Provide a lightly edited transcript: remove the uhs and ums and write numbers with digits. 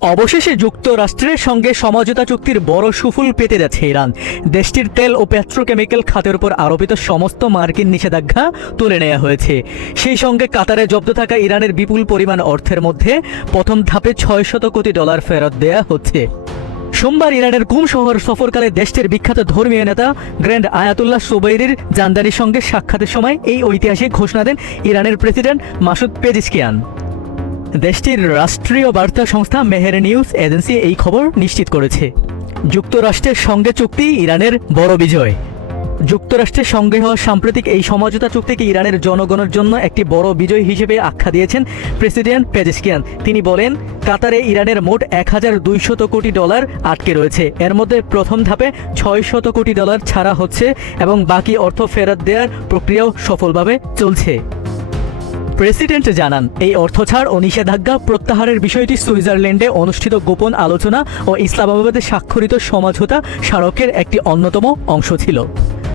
অবশেষে যুক্তরাষ্ট্রের সঙ্গে সমঝোতা চুক্তির বড় সুফল পেতে যাচ্ছে ইরান। দেশটির তেল ও পেট্রোকেমিক্যাল খাতের উপর আরোপিত সমস্ত মার্কিন নিষেধাজ্ঞা তুলে নেওয়া হয়েছে। সেই সঙ্গে কাতারে জব্দ থাকা ইরানের বিপুল পরিমাণ অর্থের মধ্যে প্রথম ধাপে $600 কোটি ফেরত দেয়া হচ্ছে। সোমবার ইরানের কুম শহর সফরকালে দেশটির বিখ্যাত ধর্মীয় নেতা গ্র্যান্ড আয়াতুল্লাহ সুবৈরির জান্দারির সঙ্গে সাক্ষাতের সময় এই ঐতিহাসিক ঘোষণা দেন ইরানের প্রেসিডেন্ট মাসুদ পেজিশকিয়ান। দেশটির রাষ্ট্রীয় বার্তা সংস্থা মেহের নিউজ এজেন্সি এই খবর নিশ্চিত করেছে। যুক্তরাষ্ট্রের সঙ্গে চুক্তি ইরানের বড় বিজয়। যুক্তরাষ্ট্রের সঙ্গে হওয়া সাম্প্রতিক এই সমঝোতা চুক্তিকে ইরানের জনগণের জন্য একটি বড় বিজয় হিসেবে আখ্যা দিয়েছেন প্রেসিডেন্ট পেজেশকিয়ান। তিনি বলেন, কাতারে ইরানের মোট $1,200 কোটি আটকে রয়েছে। এর মধ্যে প্রথম ধাপে $600 কোটি ছাড়া হচ্ছে এবং বাকি অর্থ ফেরত দেওয়ার প্রক্রিয়াও সফলভাবে চলছে। প্রেসিডেন্ট জানান, এই অর্থ ছাড় ও নিষেধাজ্ঞা প্রত্যাহারের বিষয়টি সুইজারল্যান্ডে অনুষ্ঠিত গোপন আলোচনা ও ইসলামাবাদে স্বাক্ষরিত সমঝোতা স্মারকের একটি অন্যতম অংশ ছিল।